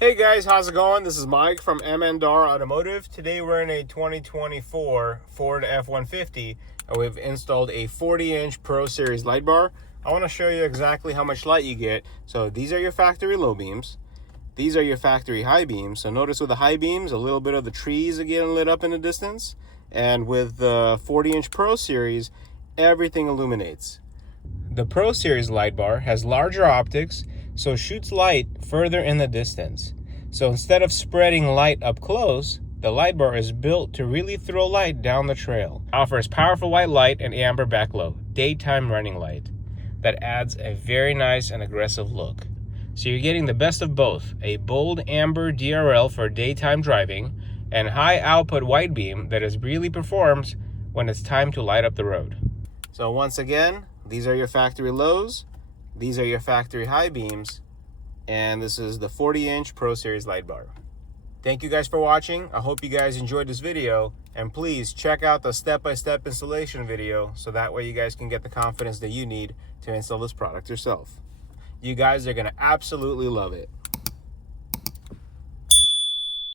Hey guys, how's it going? This is Mike from M&R Automotive. Today we're in a 2024 Ford F-150 and we've installed a 40-inch Pro Series light bar. I want to show you exactly how much light you get. So these are your factory low beams. These are your factory high beams. So notice with the high beams, a little bit of the trees are getting lit up in the distance. And with the 40-inch Pro Series, everything illuminates. The Pro Series light bar has larger optics, so shoots light further in the distance. So instead of spreading light up close, the light bar is built to really throw light down the trail. It offers powerful white light and amber backglow, daytime running light, that adds a very nice and aggressive look. So you're getting the best of both, a bold amber DRL for daytime driving and high output white beam that really performs when it's time to light up the road. So once again, these are your factory lows. These are your factory high beams, and this is the 40-inch Pro Series light bar. Thank you guys for watching. I hope you guys enjoyed this video, and please check out the step-by-step installation video so that way you guys can get the confidence that you need to install this product yourself. You guys are going to absolutely love it.